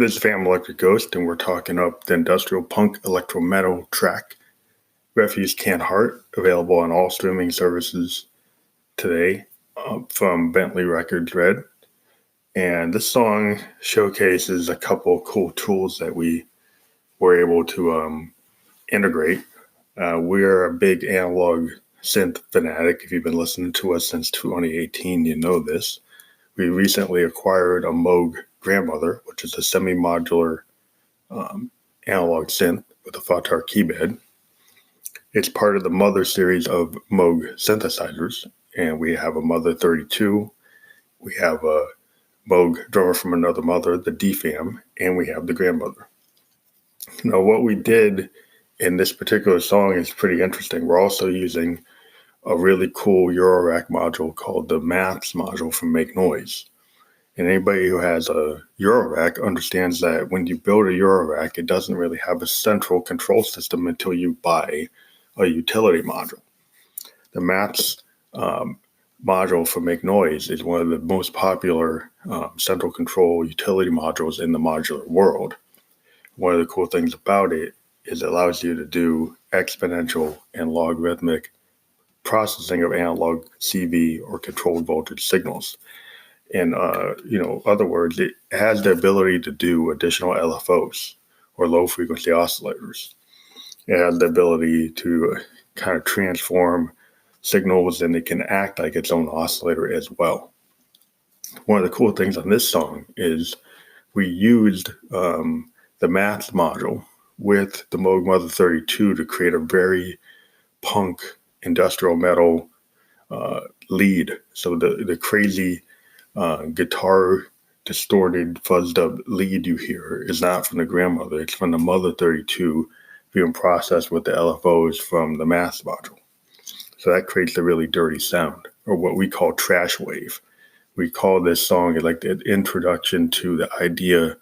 This is Fam Electric Ghost, and we're talking up the industrial punk electro metal track Refuse Can't Heart, available on all streaming services today from Bentley Records Red. And this song showcases a couple of cool tools that we were able to integrate. We're a big analog synth fanatic. If you've been listening to us since 2018, you know this. We recently acquired a Moog Grandmother, which is a semi-modular analog synth with a Fatar keybed. It's part of the Mother series of Moog synthesizers, and we have a Mother 32, we have a Moog Drummer from Another Mother, the DFAM, and we have the Grandmother. Now, what we did in this particular song is pretty interesting. We're also using a really cool Eurorack module called the Maths module from Make Noise. And anybody who has a Eurorack understands that when you build a Eurorack, it doesn't really have a central control system until you buy a utility module. The Maths module for Make Noise is one of the most popular central control utility modules in the modular world. One of the cool things about it is it allows you to do exponential and logarithmic processing of analog CV or controlled voltage signals. In other words, it has the ability to do additional LFOs or low frequency oscillators. It has the ability to kind of transform signals, and it can act like its own oscillator as well. One of the cool things on this song is we used the Maths module with the Moog Mother 32 to create a very punk industrial metal lead. So the crazy guitar distorted fuzzed up lead you hear is not from the Grandmother, it's from the Mother 32 being processed with the LFOs from the Maths module. So that creates a really dirty sound, or what we call trash wave. We call this song like the introduction to the idea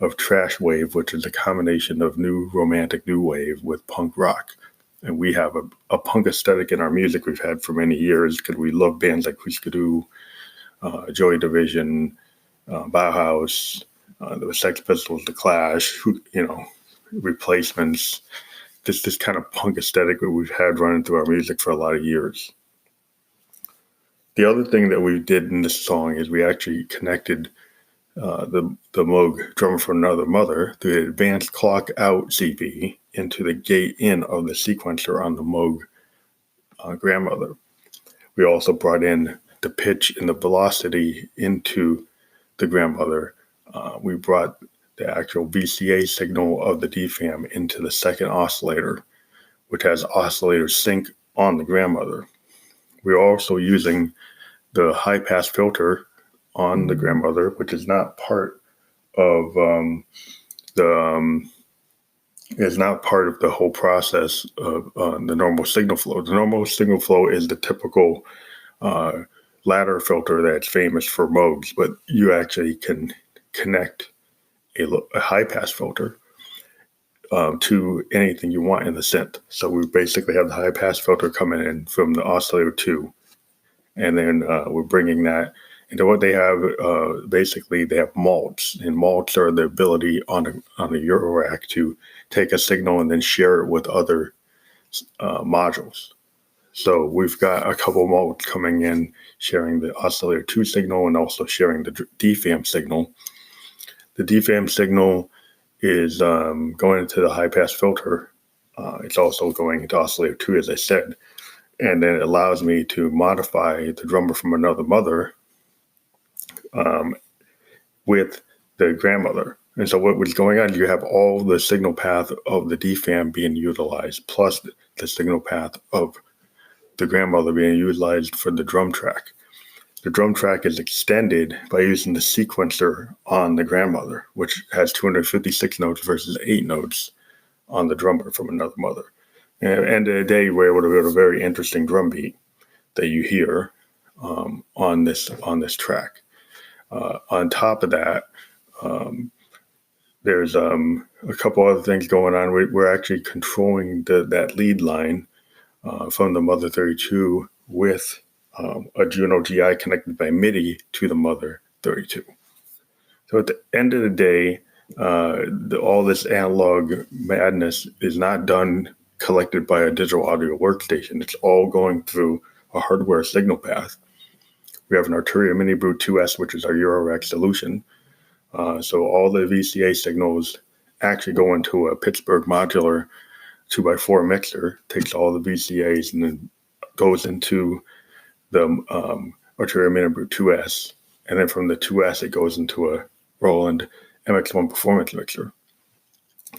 of trash wave, which is a combination of new romantic new wave with punk rock. And we have a punk aesthetic in our music we've had for many years because we love bands like Whiskey Doo, Joy Division, Bauhaus, the Sex Pistols, The Clash, Replacements. This kind of punk aesthetic that we've had running through our music for a lot of years. The other thing that we did in this song is we actually connected the Moog Drummer from Another Mother through the advanced clock out CV into the gate in of the sequencer on the Moog Grandmother. We also brought in the pitch and the velocity into the Grandmother. We brought the actual VCA signal of the DFAM into the second oscillator, which has oscillator sync on the Grandmother. We're also using the high-pass filter on the Grandmother, which is not part of the whole process of the normal signal flow. The normal signal flow is the typical ladder filter that's famous for Moogs, but you actually can connect a high-pass filter to anything you want in the synth. So we basically have the high-pass filter coming in from the oscillator 2, and then we're bringing that into what they have. Basically, they have malts, and malts are the ability on the Eurorack to take a signal and then share it with other modules. So we've got a couple malts coming in, sharing the oscillator 2 signal and also sharing the DFAM signal. The DFAM signal is going into the high-pass filter. It's also going into oscillator 2, as I said. And then it allows me to modify the Drummer from Another Mother with the Grandmother. And so what was going on, you have all the signal path of the DFAM being utilized, plus the signal path of the Grandmother being utilized for the drum track. The drum track is extended by using the sequencer on the Grandmother, which has 256 notes versus 8 notes on the Drummer from Another Mother. And at the end of the day, we're able to build a very interesting drum beat that you hear on this track. On top of that, there's a couple other things going on. We're actually controlling that lead line from the Mother 32 with a Juno GI connected by MIDI to the Mother 32. So at the end of the day, All this analog madness is not done collected by a digital audio workstation. It's all going through a hardware signal path. We have an Arturia Mini Brew 2S, which is our Eurorack solution. So all the VCA signals actually go into a Pittsburgh modular 2x4 mixer, takes all the VCAs and then goes into the Arturia Mini Brew 2S. And then from the 2S, it goes into a Roland MX1 performance mixer.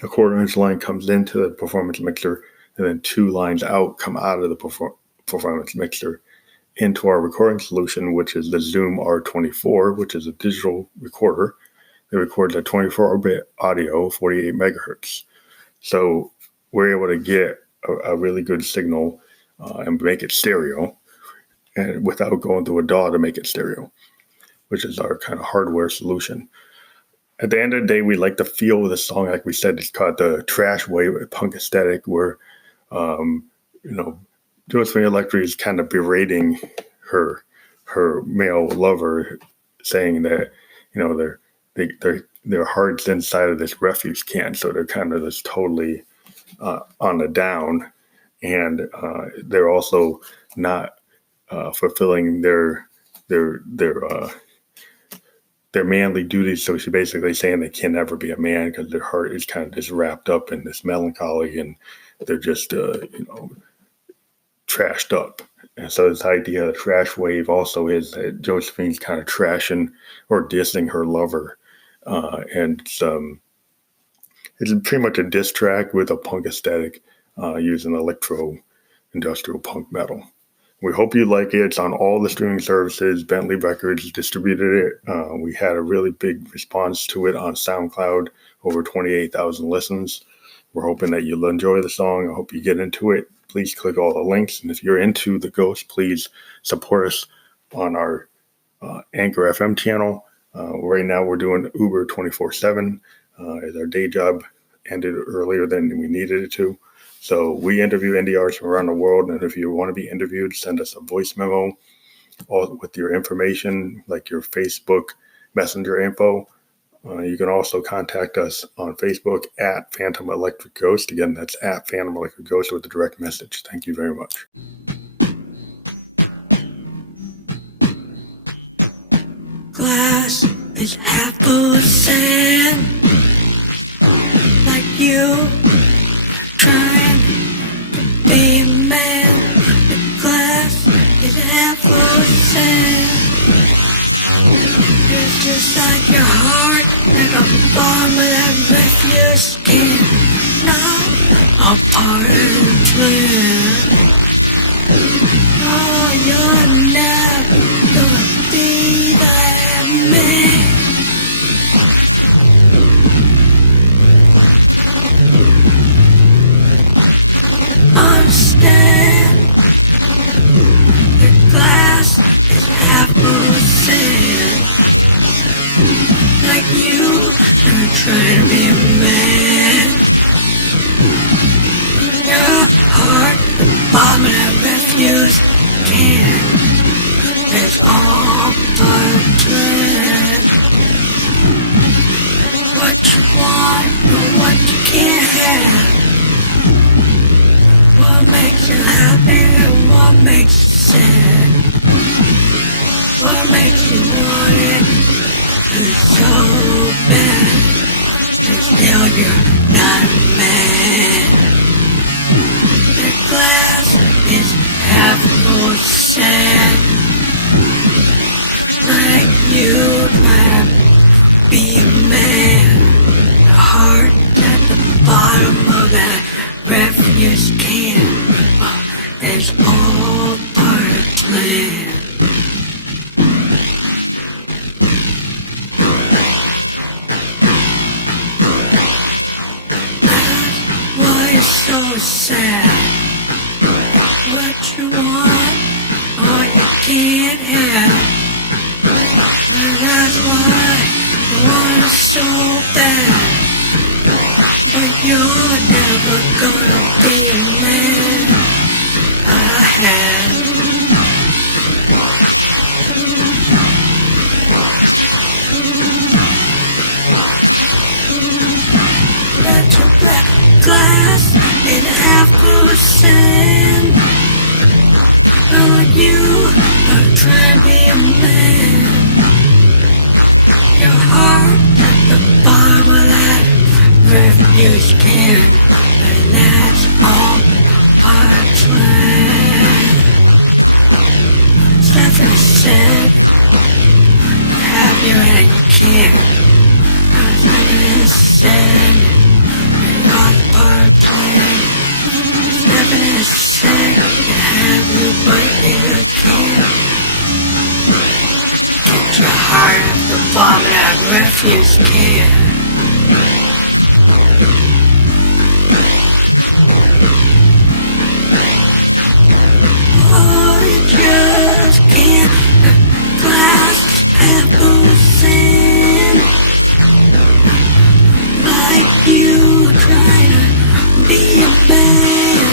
A 1/4-inch line comes into the performance mixer, and then 2 lines out come out of the performance mixer into our recording solution, which is the Zoom R24, which is a digital recorder that records at 24-bit audio, 48 megahertz. So we're able to get a really good signal and make it stereo, and without going through a DAW to make it stereo, which is our kind of hardware solution. At the end of the day, we like the feel of the song. Like we said, it's called the trash wave punk aesthetic, where Josephine Electro is kind of berating her male lover, saying that their heart's inside of this refuse can, so they're kind of this totally on the down, and they're also not fulfilling their manly duties. So she's basically saying they can never be a man because their heart is kind of just wrapped up in this melancholy, and they're just trashed up. And so this idea of trash wave also is that Josephine's kind of trashing or dissing her lover, and it's pretty much a diss track with a punk aesthetic using electro industrial punk metal. We hope you like it. It's on all the streaming services. Bentley Records distributed it. We had a really big response to it on SoundCloud, over 28,000 listens. We're hoping that you'll enjoy the song. I hope you get into it. Please click all the links. And if you're into the Ghost, please support us on our Anchor FM channel. Right now we're doing Uber 24/7 as our day job ended earlier than we needed it to. So we interview NDRs from around the world, and if you want to be interviewed, send us a voice memo with your information, like your Facebook Messenger info. You can also contact us on Facebook at Phantom Electric Ghost. Again, that's at Phantom Electric Ghost with a direct message. Thank you very much. Glass is half full of sand, like you trying to be a man. The glass is half full of sand. It's just like your heart, like a bomb of that refuse can. Not a part of the plan. Oh, you're never gonna be that man. Understand, the glass is half full of sand. Like you, I'm trying to be a man. Your heart, the bottom of that refuse can. It's all part of the plan. What you want or what you can't have. What makes you happy and what makes you sad. What makes you want it is so bad. And still you're not a man. The glass is half full of sand. Like you try to be a man. The heart at the bottom of that refuse can. It's all part of the plan. That's why it's so sad. What you want, or you can't have. And that's why you want it so bad. But you're never gonna be a man. I had. sand. Oh, you are trying to be a man. Your heart at the bottom of that refuse can, and that's all our plan. Stephanie said, have you and you can't. Stephanie said, you're not part of the plan. Stephanie said, you have you, but you can't. Get your heart off the bottom of that refuse can. Oh, you just can't. The glass half goes in. Like you trying to be a man.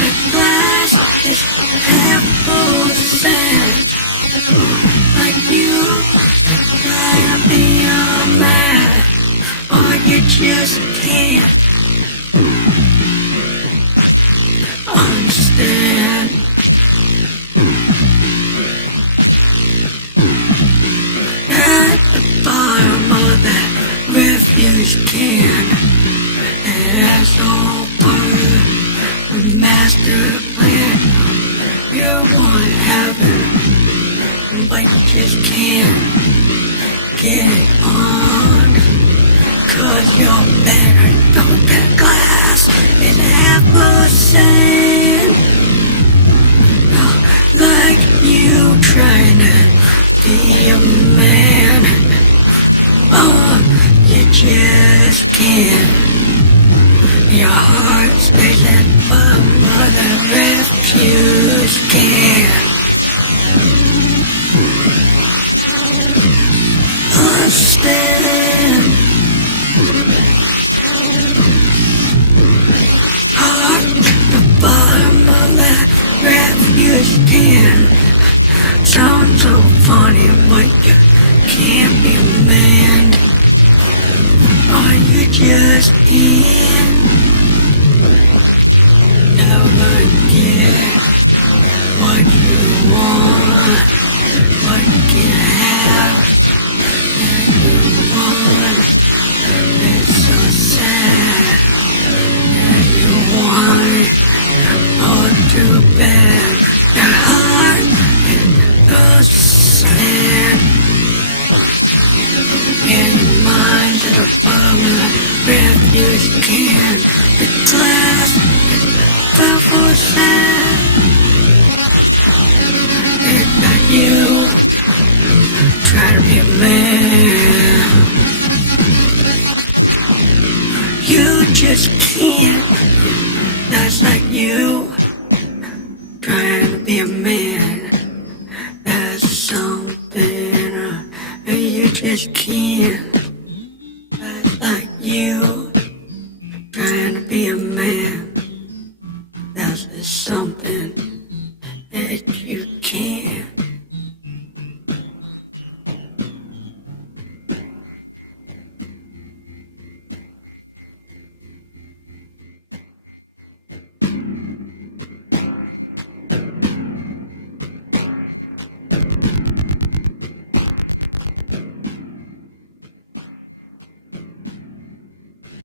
The glass is half full of sand. Like you trying to be a man. Or you just can't understand. At the bottom of that refuse can, and that's all part of the master plan. You want heaven, but you just can't get it on. 'Cause you're better than that glass is half percent. Like you trying to be a man. Oh, you just can't. Your heart stays at the bottom of the refuse can. Understand. Heart at the bottom of that refuse can. Sounds so funny, but you can't be a man. Or you just can't. Never get what you want, what you can have. And you want, it's so sad. And you want it, oh too bad. Your heart goes sand. And your mind's at the bottom of the refuse can. The glass is filled full of sand. It's not you try to be a man. You just can't. That's like you trying to be a man. That's something you just can't. That's like you